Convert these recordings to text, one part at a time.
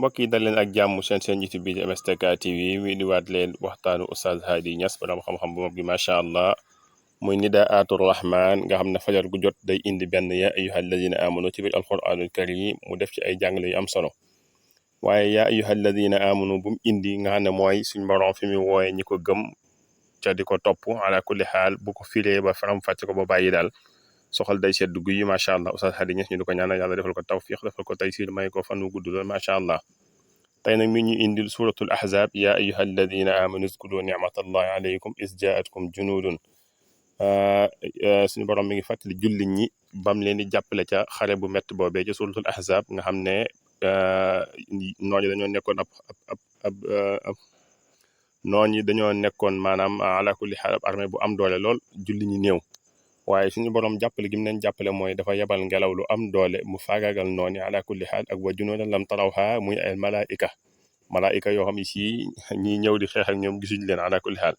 mbokk yi dal leen ak jàmm seen YouTube bi di MSTK TV mi di waat leen waxtaanu Oustaz Hady Niass borom xam-xam bu mag bi macha allah muy nidaatu rahman nga xam ne fajar gu jot day indi benn ya ayyuhal ladina amanu ci biir alquranul karim mu def ci ay jàngale yu am solo waaye ya ayyuhal ladina amanu bu mu indi nga xam ne mooy suñ borom fi mu wooye ñi ko gëm ca di ko topp ala kulli xaal bu ko firee ba faram fàcce ko ba bàyyi daal soxal day sedd guy macha allah Oustaz Hady Niass ñu di ko ñaanal yàlla defal ko tawfiq defal ko taysir may ko fan wu gudd lool macha allah. tey nag mi ñu indil suratul ahzab ya ayyuha alladina amanu uzkuru nicmatallahi alaykum is jaatkum junudun suñu borom mi ngi fàttali jullit ñi bam leen di jàppale ca xare bu métti boobee ci suratul ahzab nga xam ne nooñu dañoo nekkoon nooñu dañoo nekkoon maanaam ala kulli xaal ab armée bu am doole lool jullit ñi néew waaye suñu borom jàppale gi mu leen jàppale mooy dafa yebal ngelaw lu am doole mu faagaagal noonu ala kulli xaal ak wa junuudan lam tarawha muy ay malaika yoo xam ne si ñi ñëw di xeex ak ñoom gisuñ leen ala kulli xaal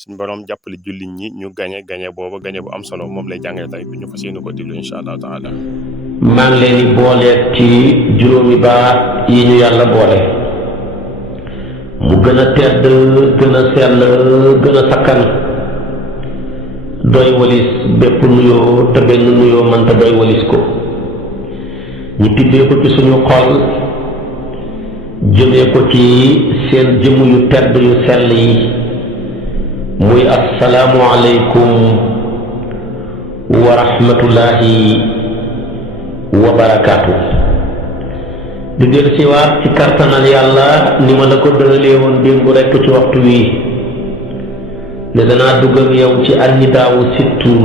suñu borom jàppale jullit ñi ñu gañe booba gañe bu am solo moom lay jàngale tey ñu fas yéene ko déglu incha allahu taala. maa ngi leen di boole ci juróomi baat yi ñu yàlla boole mu gën a tedd gën a sell gën a sakkan doy walis bépp nuyoo te benn nuyoo mënta doy walis ko ñu tibbee ko ci suñu xol jëmee ko ci seen jëmm yu tedd yu sell yi muy assalaamu aleykum wa rahmatullahi wa barakaatu. di dellu si waat ci kartanal yàlla ni ma la ko dëralee woon démb rekk ci waxtu wi ne danaa dugg ak yow ci annidaawu sittuun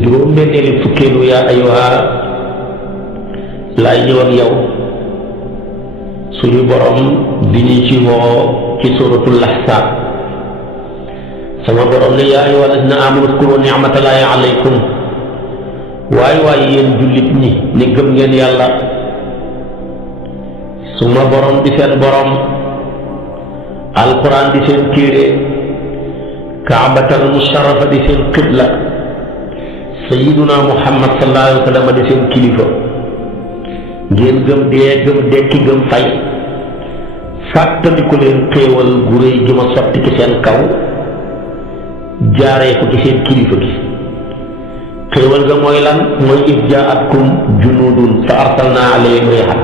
juróom benneeli fukkeelu yaa ayyuha laay ñëw ak yow suñu borom di ñu ci woo ci suratul ahzab sama borom ne yaa ayyuha alladina amanu uzkuru ni'matallahi alaykum waay yéen jullit ñi ni gëm ngeen yàlla suma borom di seen borom alquran di seen téere kaabatal musharrafa di seen qibla sayyiduna muhammad sallallahu alayhi wa sallam di seen kilifa ngeen gëm dee gëm dekki gëm fay fàttaliku leen xéewal gu réy gi ma sotti ci seen kaw jaaree ko ci seen kilifa gi xéewal ga mooy lan mooy iz jaatkum junudun fa arsalna alayhim rihan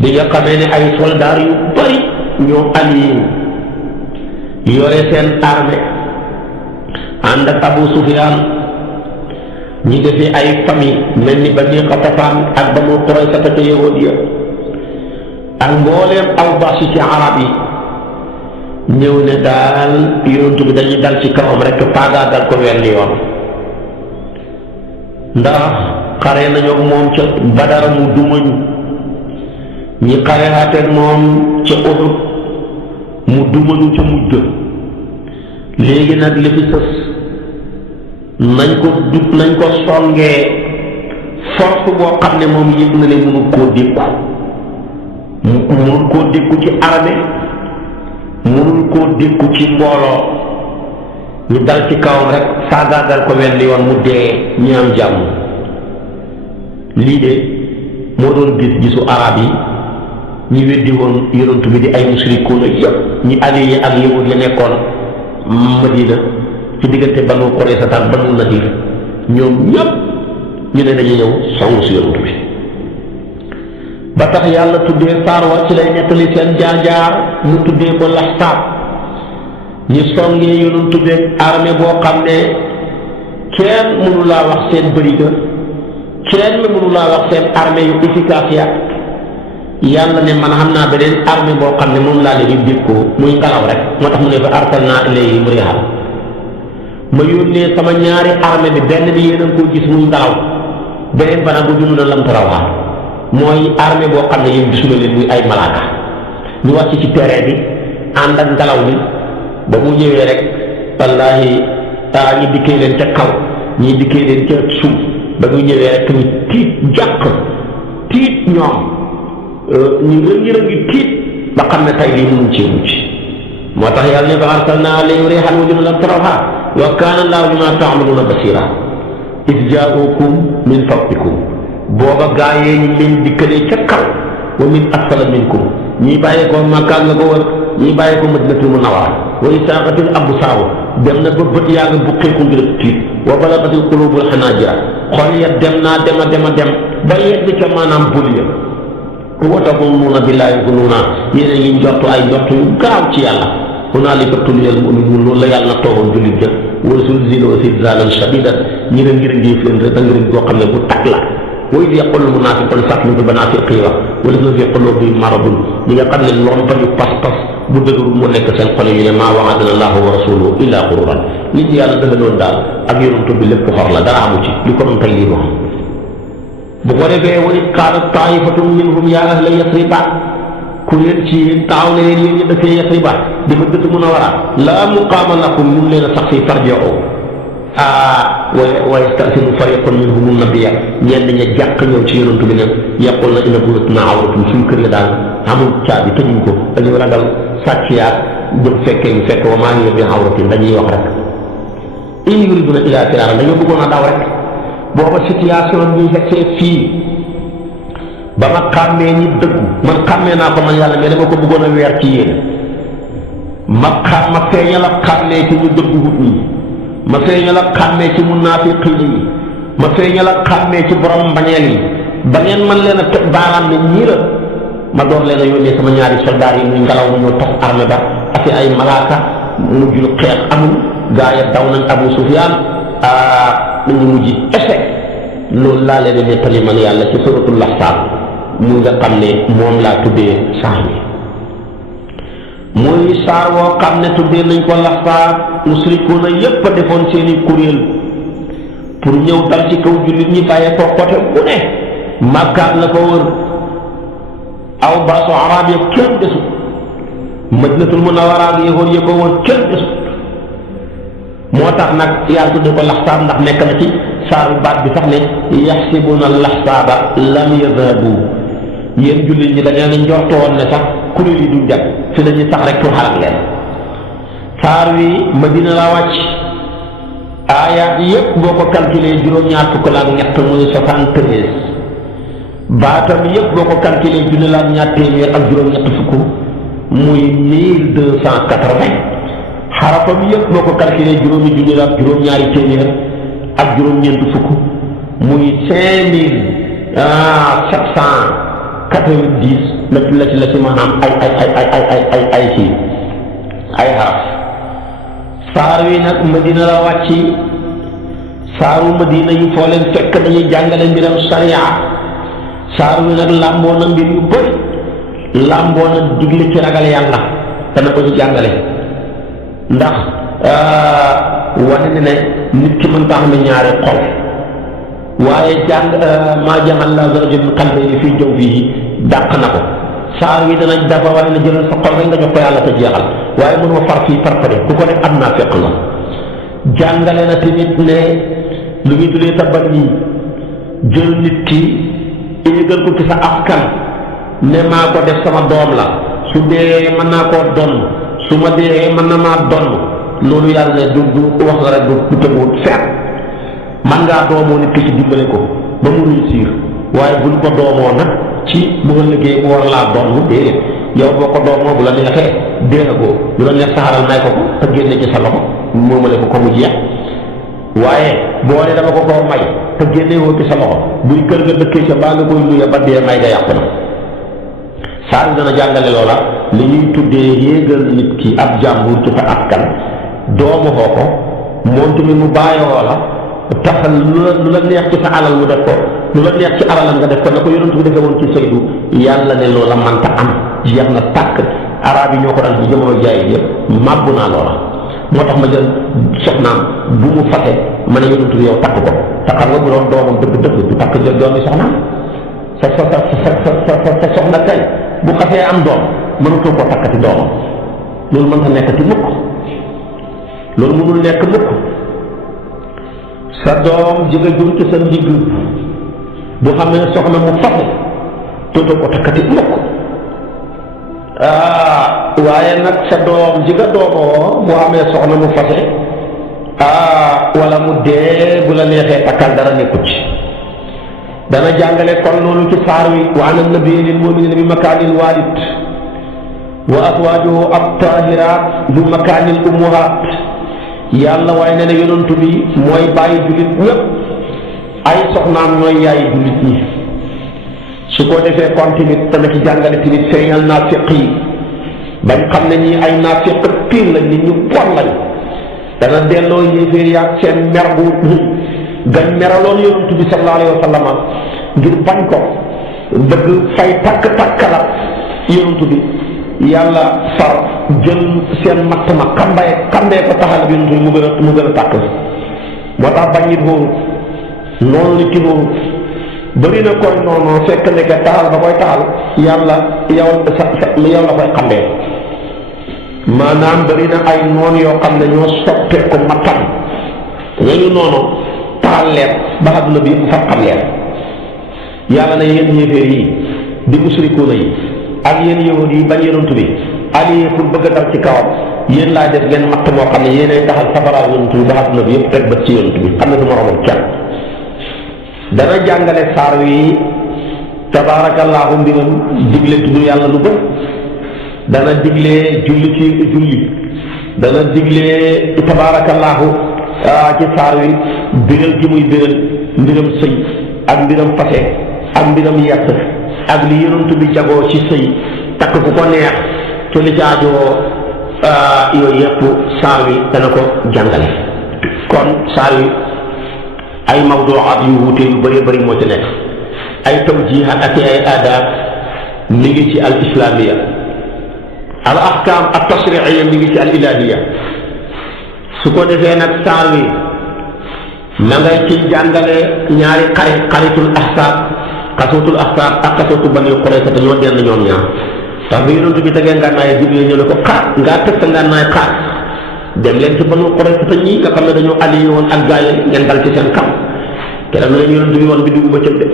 bi nga xamee ne ay soldaar yu bari ñoo allié yore seen armée ànd ak Abu Sufyaan ñi defee ay famille mel ni Bani Xatafaan ak Banu Qurayza ca yahuud ya ak mbooleem awbas ci arab yi ñëw ne daal yonent bi dañuy dal ci kawam rekk faagaagal ko wenn yoon ndax xare nañu ak moom ca Badar mu dumañu ñi xareaateeg moom ca Uhud mu dumañu ca mujj léegi nag li fi sës nañ ko songee force boo xam ne moom yëg na ne mënu koo dékku ci armée mënul koo dékku ci mbooloo ñu dal ci kawam rek faagaagal ko wenn yoon mu dee ñi am jàmm lii de moo doon gis-gisu arab yi ñi weddi woon yonent bi di ay musrikuuna yëpp ñi allié ak yahud ya nekkoon Madina ci diggante Banu Qurayza ak Banu Nadir ñoom ñëpp ñu ne dañu ñëw songu si yonent bi ba tax yàlla tuddee saar wa ci lay nettali seen jaar-jaar mu tuddee ko Ahzab ñi songee yonent bi armée boo xam ne kenn mënu laa wax seen bëri ga kenn mënu laa wax seen armée yu efficace ya yàlla ne man xam naa beneen armée boo xam ne moom laa leen di dékkoo muy ngelaw rek moo tax mu ne fa arsalnaa ilayhim riihan ma yónnee sama ñaari armée bi benn bi yéen a ngi ko gis muy ngelaw beneen ba nag bu dund na lam tarawha mooy armée boo xam ne yéen gisula leen muy ay malaaka ñu wàcc ci terrain bi ànd ak ngelaw bi ba mu ñëwee rek wallaahi ñi dikkee leen ca kaw ñi dikkee leen ca suuf ba mu ñëwee rek ñu tiit jàq tiit ñoom ñu rëngi tiit ba xam ne tey lii mënuñ cee mucc moo tax yàlla ne fa arsalnaa alayhim riihan wa junuudan lam tarawhaa wa kaana Allaahu bimaa ta'maluuna basiiraa iz jaa'uukum min fawqikum booba gaayee ñu leen dikkalee ca kaw wa min asfala minkum ñii bàyyee ko Makka la ko wër ñii bàyyee ko Madinatul Munawwara wa isaaqatil absaar dem na ba bët yaa nga buqeeku ngir tiit wa balagatil quluubul hanaajira xol ya dem ba yegg ca maanaam bul ya wa tazunnuuna billaahi zunuuna yéen a ngi njortu ay njortu yu gaaw ci yàlla hunaalika tuliyal mu'minuun loolu la yàlla na toogoon jullit ja wa zulziluu zilzaalan shadiidan ñi ne ngir ngi fi leen da ngir goo xam ne bu tag la wa idh yaqulu l-munaafiquuna fàttali ko banaafiq yi wax wallaziina fii quluubihim maradun ñi nga xam ne lompañu pas-pas bu dëgërul mu nekk seen xol yi ne maa wa'adanaa llaahu wa rasuuluhu illaa ghuruuran nit ñi yàlla dëgg daal ak yonent bi lépp xor la dara amu ci li ko doon tey lii wax bu ko defee wa idh qaalat taa'ifatun minhum yaa ahla yasriba kuréel ci yéen taxaw ne leen yéen ñi dëkkee yasriba di fa dëkk Munawwara laa muqaama lakum ñu leen a sax fii farji'uu wa yasta'zinu fariqun minhum an-nabiyya ñenn ña jàq ñëw ci yonent bi ne yaquluna inna buyuutanaa awratun suñu kër ya daal amul caabi tëjuñ ko dañu ragal sàcc yaag jëm fekkee ñu fekk wa maa hiya bi awratin dañuy wax rek in yuriduna illaa firaaran dañoo bëggoon a daw rek booba situation bi fekkee fii ba ma xàmmee ñi dëggu man xàmmee naa ko man yàlla mais dama ko bëggoon a weer ci yéen ma feeñal a xàmmee ci ñu dëggu wut ñi ma feeñal a xàmmee ci munaafiqiin yi ma feeñal a xàmmee ci borom mbañeel yi ba ngeen man leen a teg baaraam ne ñii la ma door leen a yónnee sama ñaari soldaar yi muy ngelaw mu ñëw tas armée ba ak ay malaaka mujjul xeex amul gaa ya daw nañ Abu Sufyaan dañu mujj échec loolu laa leen di nettali man yàlla ci suratul Ahzab mu nga xam ne moom laa tuddee saar bi muy saar woo xam ne tuddee nañ ko Ahzab musrikuuna yépp a defoon seeni kuréel pour ñëw dal ci kaw jullit ñi bàyyee ko côté bu ne Makka la ko wër aw baasu arab ya kenn desut Madinatul Munawwara ak yahuud ya ko wër kenn desut moo tax nag yàlla tudde ko Ahzab ndax nekk na ci saaru baat bi sax ne yaxsibuuna al-ahzaaba lam yadhabu yéen jullit ñi da ngeen a njorto woon ne sax kuréel yi duñ dem fi la ñuy sax rek pour xalaat leen saar wi Madina la wàcc aayaat yëpp boo ko calculé juróom-ñaar fukk la ak ñett muy 73 baatam yëpp boo ko calculé junni la ak ñaar téeméer ak juróom-ñett fukk muy 1280 xarafam yëpp boo ko calculé juróomi junni la ak juróom-ñaari téeméer ak juróom-ñeent fukk muy 5790 la ci maanaam ay xaraf saar wi nag Madina la wàcc saaru Madina yi foo leen fekk dañuy jàngale mbiram sariya saar wi nag làmboo na mbir yu bëri làmboo na digle ci ragal yàlla dana ko ci jàngale ndax wane ne nit ki mën ta xam ne ñaari xol waaye jàng maa ja'ala Allaahu zawjayni qalbayni fii jawfihi dàq na ko saar wi dana dafa wane ne jëlal sa xol rek nga jox ko yàlla te jeexal waaye mënoo far fii far fare ku ko def am naa fekk la jàngale na tamit ne lu muy tuddee tabat nii jël nit ki éegal ko ci sa askan ne maa ko def sama doom la su dee mën naa koo donn su ma dee mën na maa donn loolu yàlla ne du wax la rek du tënkuwut feet man ngaa doomoo nit ki ci dimbale ko ba mu réussir waaye buñ ko doomoo nag ci bu nga liggéey bu war laa doon déedéet yow boo ko doomoo bu la neexee déegagoo lu la neex saxaral may ko te génne ci sa loxo moomale ko mu jeex waaye boo ne dama ko koo may te génne woo ci sa loxo buy kër nga dëkkee ca baa nga koy luye ba dee may nga yàqu na saa yu dana jàngale loola li ñuy tuddee yéegal nit ki ab jàmbur ci sa askan doomu xoo ko moom tamit mu bàyyoo la taxal lu la neex ci sa alal mu def ko lu la neex ci alalam nga def ko na ko yonent bi defee woon ci Saydu yàlla ne loola manta am jeex na tàkk arab yi ñoo ko daan ci jamono jaay yëpp màbbu naa loola moo tax ma jël soxnaam bu mu fase ma ne yonent bi yow takk ko te xam nga bu doon doomam dëgg du takk jël doomi soxnaam sa soxna kay bu xasee am doom mënatoo koo takkati doomam loolu mënta nekkati mukk loolu mënul nekk mukk sa doom ji nga jur ci sa ndigg bu xam ne soxna mu fase dootoo ko takkati mukk waaye nag sa doom ji nga doomoo boo amee soxna mu fase wala mu dee bu la neexee takkal dara nekkut ci dana jàngale kon loolu ci saar wi wa ala nabii lil muminina bi makaanil walid wa azwaajuhu at-taahiraat bi makaanil ummahaat yàlla waaye nee na yonantu bi mooy bàyyi jullit ñëpp ay soxnaam ñooy yaayi jullit ñi su ko defee kon tamit dana ci jàngale tamit feeñal naafiq yi bañ xam ne ñii ay naafiq piir lañ nit ñu bon lañ dana delloo yéeféer yaag seen mer bu gañ meraloon yonantu bi sallallahu alayhi wa sallam ngir bañ ko bëgg fay takk-takkala yonantu bi yàlla far jël seen matt ma xambee ko taxal bi mu gën a tàkk moo tax bañ nit wóoru noonu nit ki wóoru bëri na koy noonu fekk ne que taxal ba koy taxal yàlla yow la koy xambee maanaam bëri na ay noon yoo xam ne ñoo soppee ko mattam ñooñu noonu taxal leen ba àdduna bi yëpp fa xam leen yàlla na yéen yéeféer yi di musrikuuna yi ak yéen yahud yi bañ yonantu bi allié pour bëgg a dal ci kawam yéen laa def ngeen matt moo xam ne yéenay taxal safaraa yonantu bi ba àdduna bi yëpp teg bët ci yonantu bi xam ne du moromam kenn dana jàngale saar wi tabaarakallaahu mbiram digle tudd yàlla lu bëri dana digle julli dana digle tabaarakallaahu ci saar wi biral gi muy biral mbiram sëy ak mbiram fase ak mbiram yett ak li yonantu bi jagoo ci sëy takk ku ko neex te li jaajoo yooyu yëpp saar wi dana ko jàngale kon saar wi ay mawduwaat yu wuute yu bëree bëri moo ci nekk ay tawjihat ak ay aadaab mi ngi ci al islamiya al ahkam al tashriiya mi ngi ci al ilahiya su ko defee nag saar wi na ngay ci jàngale ñaari xaritul ahsaab xasootul ahsaab ak xasootu bani Qurayza te ñoo denn ñoom ñaar tax bi yonent bi tegee ngànnaay Jibril ñu ne ko xaar ngaa teg sa ngànnaay xaar dem leen ci banu Qurayza te ñii nga xam ne dañoo allié woon ak gaay yi ngeen dal ci seen kam te dam na leen yonent bi woon bi dugg ba cëb de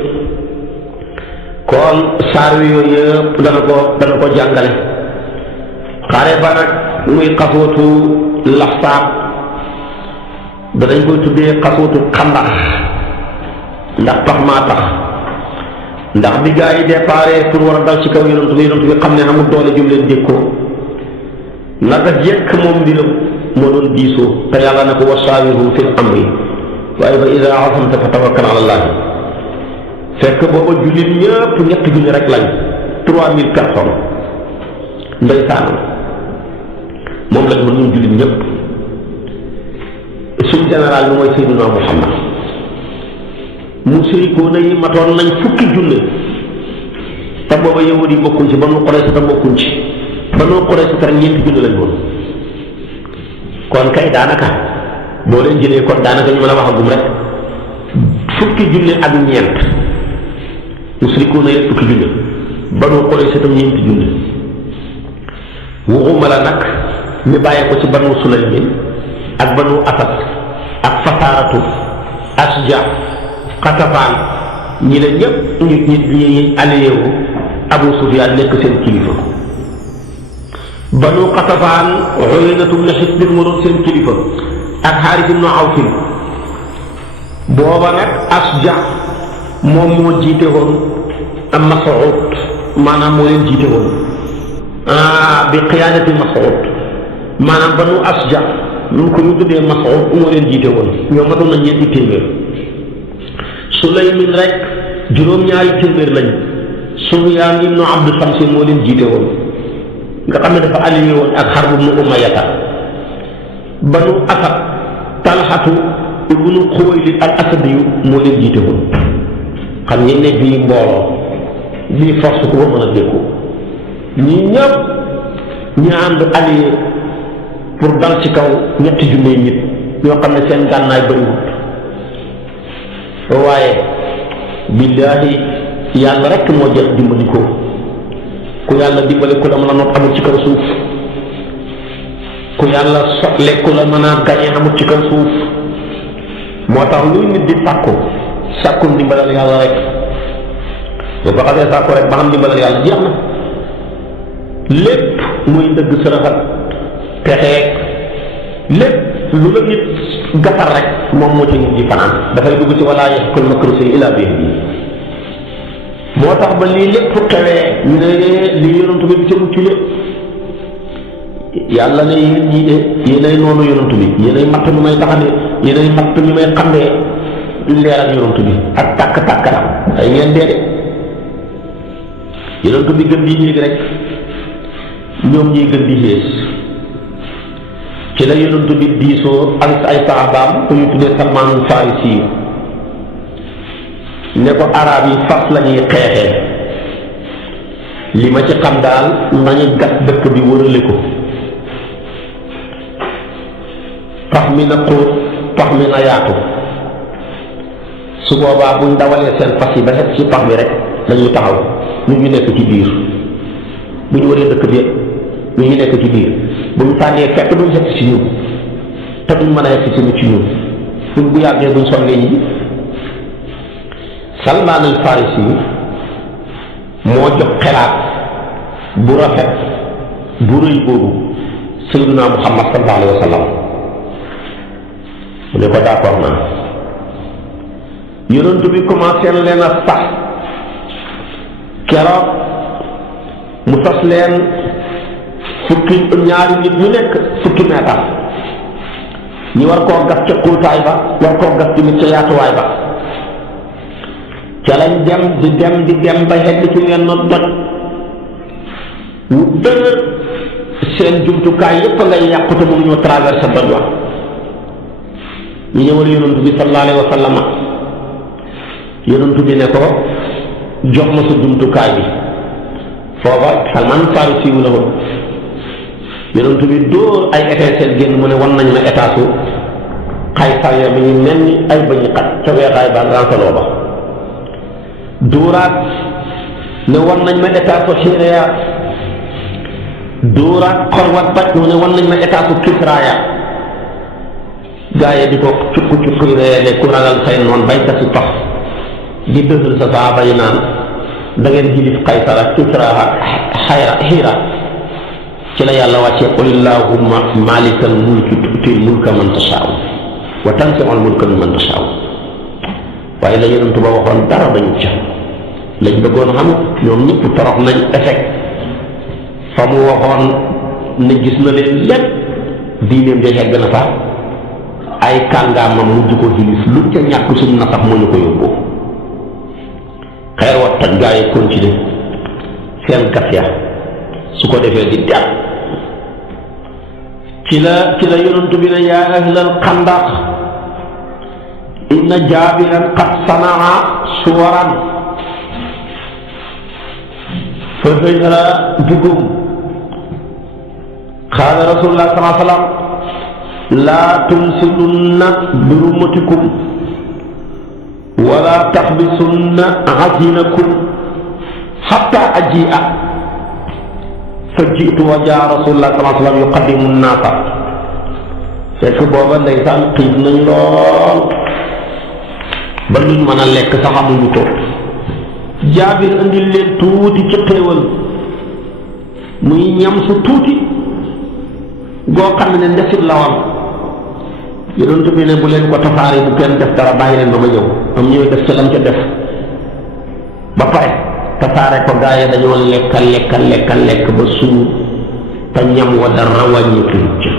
kon saar wi yooyu yëpp dana ko jàngale xare ba nag muy xasootu laxsaab danañ koy tuddee xasootu xandax ndax tax maa tax ndax bi gaa yi déparé pour war a dal ci kaw yonent bi xam ne amul doole jum leen dékkoo naka jekk moom mbiram moo doon diisoo te yàlla ne ko wa saawirhum fil amri waaye fa idaa azamta fa tawakkal ala llaah fekk booba jullit ñëpp ñetti junni rek lañ 3000 personnes ndeysaan moom lañ mën ñun jullit ñëpp suñ général bi mooy Seydina Muhammad musrikuuna yi matoon nañ fukki junne te booba yahud yi bokkuñ ci Banu Qurayza te bokkuñ ci Banu Qurayza te ñeenti junne lañ woon kon kay daanaka boo leen jëlee kon daanaka ñu mën a waxagum rek fukki junne ak ñeent musrikuuna yi fukki junne Banu Qurayza tam ñeenti junne waxuma la nag ñu bàyyee ko ci Banu Sulaymin ak Banu Asad ak Fasaaratu Asja Xatafaan ñi la ñëpp ñi allié wu Abu Sufyaan nekk seen kilifa Banu Xatafaan Uyaynatu bnu Hisn moo doon seen kilifa ak Haaris ibnu Awf booba nag Asja moom moo jiite woon am Mas'ud maanaam moo leen jiite woon bi qiyaadati Mas'ud maanaam Banu Asja ñu ko ñu tuddee Mas'ud moo leen jiite woon ñoom matoon nañ ñeenti téeméer Sulaymin rek juróom-ñaari téeméer lañ Sufyaan ibnu Abdu Samsi moo leen jiite woon nga xam ne dafa allié woon ak Harb ibnu Umayyata Banu Asad Talhatu ibnu Xuwaylid al Asadi moo leen jiite woon xam ngeen ne bii mbooloo bii force ku ko mën a dékku ñii ñëpp ñu ànd allié pour dal ci kaw ñetti junne nit ñoo xam ne seen gànnaay bëriwut waaye billaahi yàlla rek moo jël dimbali ko ku yàlla dimbali ku la mën a noot amul ci kaw suuf ku yàlla sotle ku la mën a gañe amul ci kaw suuf moo tax luy nit di sàkku ndimbalal yàlla rek boo ko xasee sàkku rek ba xam ndimbalal yàlla jeex na lépp muy ndëgg sërëxat texeeg lépp lu la nit gàttal rek moom moo ci nit di fanaan dafay dugg ci wala yaxkul makru sayyi illaa bihi moo tax ba lii lépp xewee ñu ne lii yonent bi ca mucc le yàlla ne yéen ñii de yéenay noonu yonent bi yéenay matt mi may taxane yéenay matt mi may xambee leer ak yonent bi ak tàkk-tàkkaram ay ngeen dee de yonent bi gën di yéeg rek ñoom ñuy gën di yées ci la yonent bi diisoo ak ay saxaabaam ku ñu tuddee Salmaanul Farisi ne ko arab yi fas la ñuy xeexee li ma ci xam daal nañu gas dëkk bi wërale ko pax mi na xóot pax mi na yaatu su boobaa buñ dawalee seen fas yi ba xet ci pax mi rek dañuy taxaw ñu ñu nekk ci biir bu ñu waree dëkk bi ñu ñu nekk ci biir bu ñu sànnee fekk duñ xet ci ñun te duñ mën a xet ci ñun buñ bu yàggee buñ songee ñi Salmaan al Farisi moo jox xelaat bu rafet bu rëy boobu Sayyiduna Muhammad sallallahu alayhi wa sallam mu ne ko d'accord naa yonent bi commencé na leen a sax keroog mu sas leen ñaari nit ñu nekk fukki meetar ñi war koo gas ca xóotaay ba war koo gas tamit ca yaatuwaay ba ca lañ di dem ba xegg ci wenn doj wu dëgër seen jumtukaay yépp ngay yàqu te mënu ñoo traversé doj wa ñu ñëwal yonent bi sallallahu alayhi wa sallam yonent bi ne ko jox ma sa jumtukaay bi foofa Salmaan Farisi wu la woon yonent bi dóor ay étincelle génn mu ne wan nañ ma état su Qaysar ya bi ñu mel ni ay bañu xat ca weexaay ba ransaloo ba dóoraat ne wan nañ ma état su Xiira dóoraat xorwat baj mu ne wan nañ ma état su Kisra ya gaa yi di ko cukku ne ku ragal say noon baykat si pax di dëggal sa saaba yi naan da ngeen xilif Qaysar ak Kisra ak Xiira ci la yàlla wàccee qul illahumma malikal mulki tu'til mulka man tashaa'u wa tanzi'ul mulka mimman tashaa'u waaye la yonent ba waxoon dara dañu ca lañ bëggoon xam ñoom ñëpp torox nañ échec fa mu waxoon ne gis na leen lépp diineem de yegg na fa ay kàngaamam mujj ko xilif lu ca ñàkk suñ na sax moo ñu ko yóbboo xeer wa toj gaa yi continuer seen gas ya su ko defee di dem ci la yonent bi ne yaa ahlal xandaq inna jaabiran qad sanaa suwaran fa hëyra bikum qaala rasulullah sallallahu alayhi wa sallam laa tunsilunna birumatikum wala taxbisunna azinakum hatta aji'a fa jiitu wa jaa rasulullah sallallahu alayhi wa sallam yuqaddimu nnaasa fekk booba ndeysaan xiif nañ lool ba luñ mën a lekk sax amuñu ko jaabir indil leen tuuti ci xéewal muy ñam su tuuti goo xam ne ndesit la woon yonent bi ne bu leen ko tasaare bu kenn def dara bàyyi leen ba ma ñëw am ñëwee def ca lam ca def ba pare tasaare ko gaa yi dañoo lekk ba suur te ñam wa dara wàññiku ca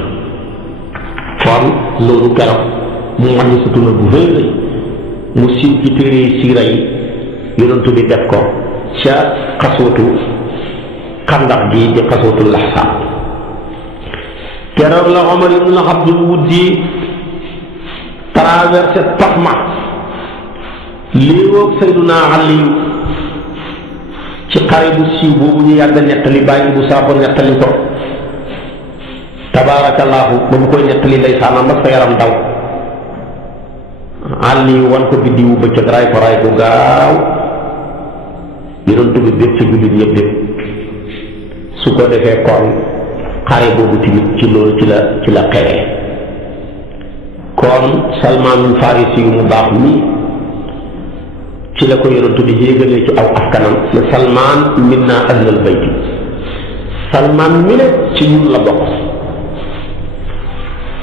kon loolu keroog mu wàññi sutura bu rëy rëy mu siiw ci téere siira yi yonent bi def ko ca xaswatu xandax gi di xaswatu laxsaab keroog la Omar ibn Abdul Wuddi traversé Tahma léewoog Sayduna Ali ci xare bu siiw boobu ñu yàgg nettali bàyyi bu saako nettali ko tabaarakallaahu ba mu koy nettali ndeysaanam ba sa yaram daw Ali wan ko biddiwu bëccëg ray ko ray bu gaaw yonent bi bég ci jullit ñëpp dég su ko defee kon xare boobu tamit ci loolu ci la xewee kon Salmaanul Farisi mu baax mi ci la ko yonent bi yéegalee ci aw askanam ne Salmaan minna ahlal bayti Salmaan mi ne ci ñun la bokk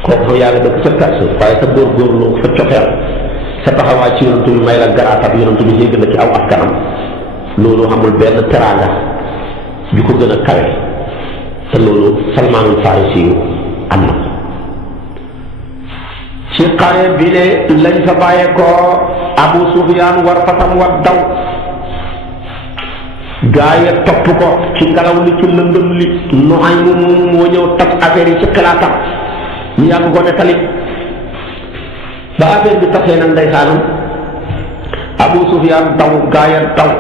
kooku yàlla dëkk sa perse waaye sa góorgóorlu sa cofeel sa taxawaay ci yonent bi may la garaatab yonent bi yéegal la ci aw askanam loolu amul benn teraanga ju ko gën a kawe te loolu Salmaanul Farisi yu am na ci xare bi ne lañ fa bàyyee ko Abu Sufyaan war fatam war daw gaa ya topp ko ci ngelaw li ci lëndëm li noxaay moom moo ñëw tas affaire yi ci xalaatam ñu yàgg ko nettali ba affaire bi tasee nag ndeysaanam Abu Sufyaan daw gaa ya daw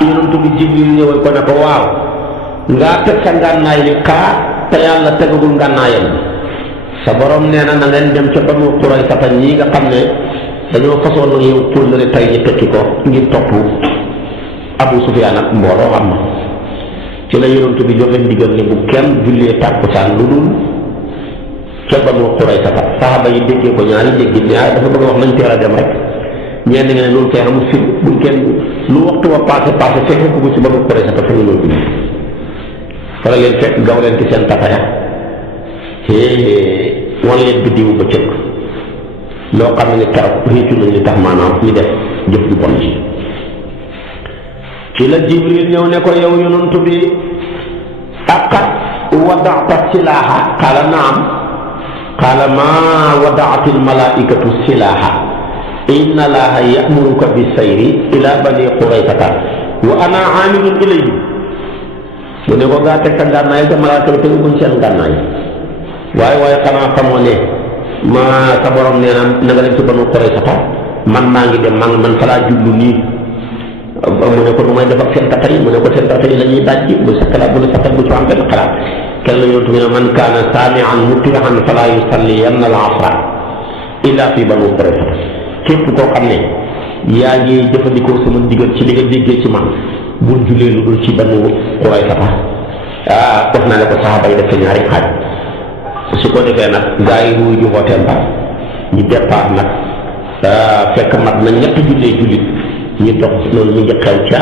yonent bi Jibril ñëwal ko ne ko waaw ngaa teg sa ngànnaay li kaa te yàlla tegagul ngànnaayam sa borom nee na na ngeen dem ca Banu Qurayza ñii nga xam ne dañoo façon na yow kóllëre tey ñu tekki ko ngir topp Abu Sufyaan ak mbooloo xam na ci la yonent bi joxe ndigal ne bu kenn jullee tàkkusaan lu dul ca Banu Qurayza saxaaba yi déggee ko ñaari dégg ñaari dafa bëgg a wax nañ teel a dem rek ñenn nga ne loolu kay amul fi buñ kenn lu waxtu wa passé fekk ko ci Banu Qurayza fa ñu loolu bi fa la leen fekk gaw leen ci seen tataya wan leen biddiwu ba cëkk loo xam ne keroog réccu nañ li tax maanaam ñu def jëf ju bon ci la Jibril ñëw ne ko yow yonent bi aqad wadaata silaaha qaala naam qaala maa wadaati almalaikatu silaaha inna allaha yamuruka bisayri ila bani quraysata wa ana aamilun ilayhim mu ne ko gaa teg sa ngànnaay te malaaka bi teguñ seen ngànnaay waaye xanaa xamoo ne ma sa borom nee na nga dem ci Banu Qurayza man maa ngi dem man fa laa jublu nii mu ne ko nu may def ak seen tata yi mu ne ko seen tata yi la ñuy dajji bu sa xalaat bu ne sa xel bu ci am benn xalaat kenn la yontu bi ne man kaana saami'an muti'an falaa yusalliyanna al-asra illa fi Banu Qurayza képp koo xam ne yaa ngi jëfandikoo sama ndigal ci li nga déggee ci man bul jullee lu dul ci Banu Qurayza wax naa ne ko saxaaba yi def ñaari xaaj su ko defee nag gaa yi wuy ñu wooteel ba ñu départ nag fekk mat na ñetti jullit ñu dox loolu ñu ngi xew ca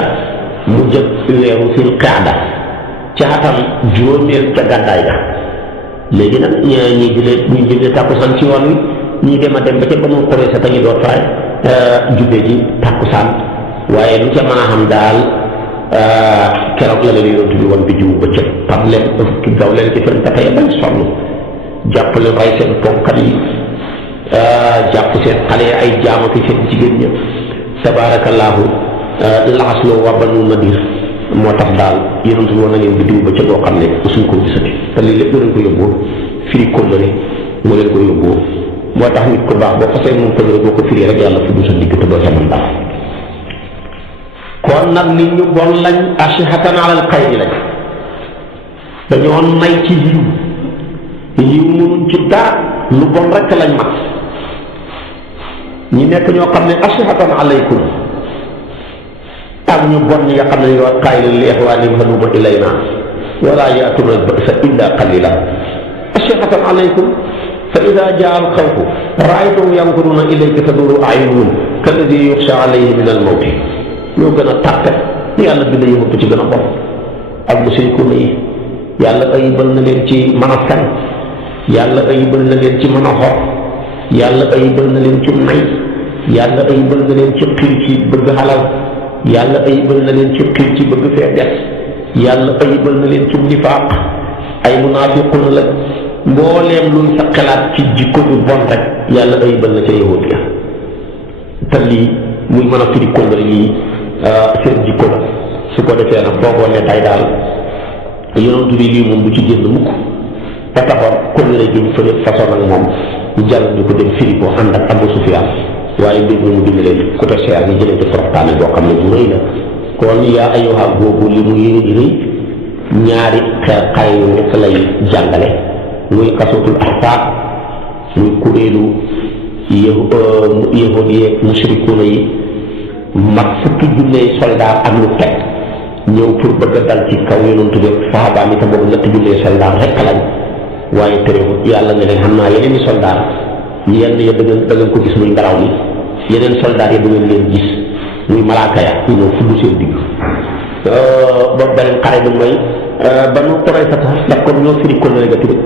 mu jëg weeru fil qaada ca atam juróomeel ca gàddaay ga léegi nag ñi jullee tàkkusaan ci yoon wi ñii dem a dem ba ca Banu Qurayza te ñu doon faay jullee ji tàkkusaan waaye lu ca mën a xam daal keroog la leen yonent bi woon bi jiwu ba cëg pam leen gaw leen ci seen tataya bañ sonn jàpp leen rey seen ponkal yi jàpp seen xale yi ay jaama ki seen jigéen ña tabaarakallaahu laxasloo waa Banu Nadir moo tax daal yonent bi woon na leen bi diw ba ca boo xam ne suñ ko gisati te lii lépp leen ko yóbboo firi kóllëre moo leen ko yóbboo moo tax nit ko baax boo xasee moom kóllëre boo ko firi rek yàlla fudd sa digg te doo ca mën dara kon nag nit ñu bon lañ ashihatan alal xayri lañ dañoo nay ci yiw mënuñ ci dara lu bon rek lañ mat ñi nekk ñoo xam ne ashihatan alaykum ak ñu bon ñi nga xam ne yoo qaa'ilun li ixwaanihim halumma ilaynaa wala ya'tuuna al-ba'sa illa qaliila ashihatan alaykum fa idaa jaa'a al-xawfu ra'aytahum yanzuruuna ilayka taduru a'yunuhum kalladii yuxshaa alayhi min al-mawti ñoo gën a tàppe yàlla bind yëpp ci gën a bon ak mushrikuuna yi yàlla ayibal na leen ci mën a fen yàlla ayibal na leen ci mën a xor yàlla ayibal na leen ci nay yàlla ayibal na leen ci xiir ci bëgg xalal yàlla ayibal na leen ci xiir ci bëgg fee des yàlla ayibal na leen ci nifaaq ay munaafiqun la mbooleem luñ sa xalaat ci jikko ju bon rek yàlla ayibal na ca yahud ya te lii muy mën a firi kóllëre lii seen jikko la su ko defee nag foogoon ne tay daal yonent bi lii moom du ci génn mukk te taxoon kóllëre gi ñu fële façon ak moom ñu jàll ñu ko dem firi ko ànd ak Abu Sufyaan waaye mbir mi mu bind leen ku te seer ñu jëlee ci toroxtaane boo xam ne bu rëy la kon yaa ayyuha boobu li mu yéene rëy ñaari xeer xay yu nekk lay jàngale muy xaswatul ahsaab muy kuréelu yahud yeeg mushrikuuna yi mat fukki junney soldaar ak lu teg ñëw pour bëgg a dal ci kaw yonantu bi saxaaba mi te boobu ñetti junney soldaar rekk lañ waaye terewul yàlla ne leen xam naa yeneen i soldaar yenn ya da ngeen ko gis muy ngelaw li yeneen soldaar yi da ngeen leen gis muy malaaka ya ñu ñëw fudd seen digg boobu beneen xare bi mooy Banu Qurayza ndax comme ñoo firi kóllëre ga tamit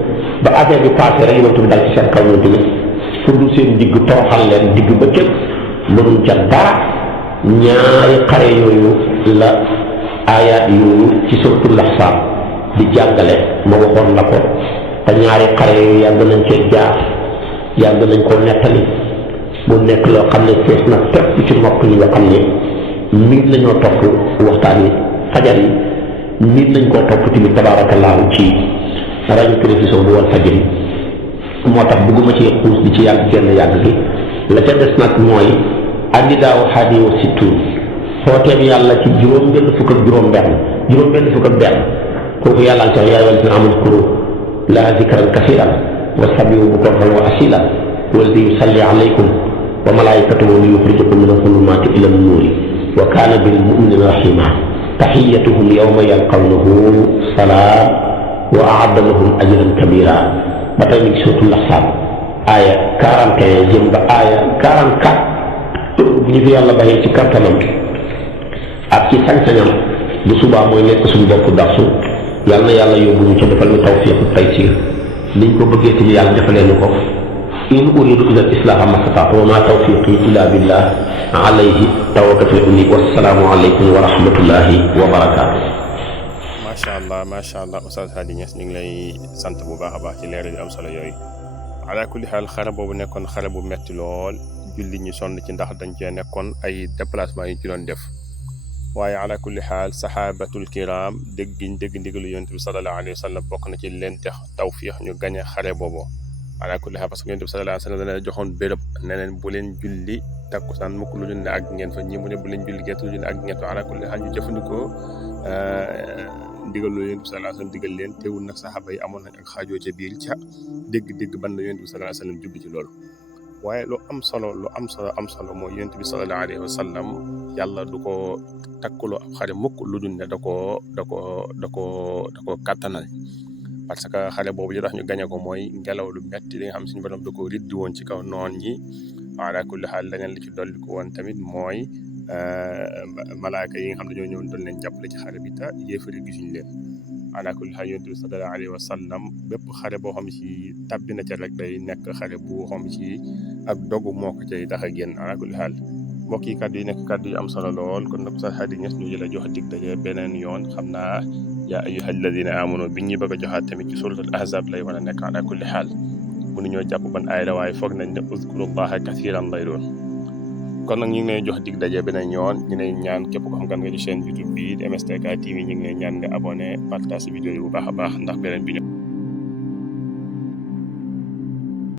ba affaire bi passé rek yonantu bi dal ci seen kaw ñoom tamit fudd seen digg toroxal leen digg ba cëg mënuñ ca dara ñaari xare yooyu la aayaat yooyu ci suratul Ahzab di jàngale ma waxoon la ko te ñaari xare yooyu yàgg nañ cee jaar yàgg nañ koo nettali mu nekk loo xam ne fees na tepp ci mbokk yi nga xam ne miin nañoo topp waxtaan yi fajar yi miin nañ koo topp tamit tabaarakallaahu ci rajo télévision bu Walfadjri moo tax bëgguma ci xuus di ci yàgg genn yàgg gi la ca des nag mooy andidaawu haadi wa sittuun xooteeb yàlla ci juróom benn fukk ak benn kooku yàlla nga yaa ayyuhal laziina aamanu uzkuru laaha zikran kasiiran wa sabbihuuhu bukratan wa asiilan wallazii yusalli alaykum wa malaa'ikatuhu liyuxrijakum mina zulumaati ila nuuri wa kaana bil mu'miniina rahiimaa tahiyyatuhum yawma yalqawnahu salaam wa a'adda lahum ajran kabiiraa ba tey mi ngi suuratul Ahzaab aaya 41 jëm ba aaya 44 ñu fi yàlla bàyyi ci kattanam ak ci sañ-sañam bu subaa mooy nekk suñu bopp darsu yàlla na yàlla yóbbu ñu ci defal ñu tawfiq taysiir niñ ko bëggee tamit yàlla defalee ñu ko in uridu illa al-islaaha ma stata'tu wa ma tawfiqi illa billah alayhi tawakkaltu wa ilayhi wassalaamu aleykum wa rahmatullahi wa barakaatu. macha allah Oustaz Hady Niass ñu ngi lay sant bu baax a baax ci leeral yu am solo yooyu ala kulli xaal xare boobu nekkoon xare bu metti lool julli ñu sonn ci ndax dañ cee nekkoon ay déplacement yu ñu ci doon def waaye ala kulli xaal saxaabatul kiram dégg ndigalu yonent bi sallallahu alayhi wa sallam bokk na ci leen tax tawfiix ñu gañe xare boobu ala kulli xaal parce que yonent bi sallallahu alayhi wa sallam dana joxoon béréb ne leen bu leen julli takkusaan mukk lu dul ne ak ngeen fa ñi mu ne bu leen julli gerte lu dul ne ak ngeen fa ala kulli xaal ñu jëfandikoo ndigal loolu yonent bi sallallahu alayhi wa sallam digal leen teewul nag saxaaba yi amoon nañ ak xaajoo ca biir ca dégg ban la yonent bi sallallahu alayhi wa sallam jubbi ci loolu waaye lu am solo mooy yonent bi sallallahu alayhi wa sallam yàlla du ko takkuloo ab xare mukk lu dul ne da koo kàttanal parce que xare boobu li tax ñu gañe ko mooy ngelaw lu metti li nga xam suñu borom da ko riddi woon ci kaw noon ñi ala kulli xaal leneen li ci dolli ko woon tamit mooy malaaka yi nga xam ne dañoo ñëwoon doon leen jàppale ci xare bi te yéefari gisuñu leen ala kulli xaal yonent bi sallallahu alayhi wa sallam bépp xare boo xam si tàbbi na ca rek day nekk xare bu xam si ak dogu moo ko cay tax a génn ala kulli xaal mbokk yi kàddu yi nekk kàddu yu am solo lool kon nag Oustaz Hady Niass ñu jëla jox dig daje beneen yoon xam naa yaa ayyuhal ladina amanu bi ñu bëgg a joxaat tamit ci suratul ahzab lay war a nekk ala kulli xaal mënuñoo jàpp ban aay la waaye foog nañ ne uzkurullaha kasiran lay doon kon nag ñu ngi lay jox dig daje beneen yoon ñu lay ñaan képp ko xam kan nga ci chaîne YouTube bi di MSTK TV ñu ngi lay ñaan nga abonné partage vidéo yi bu baax a baax ndax beneen bi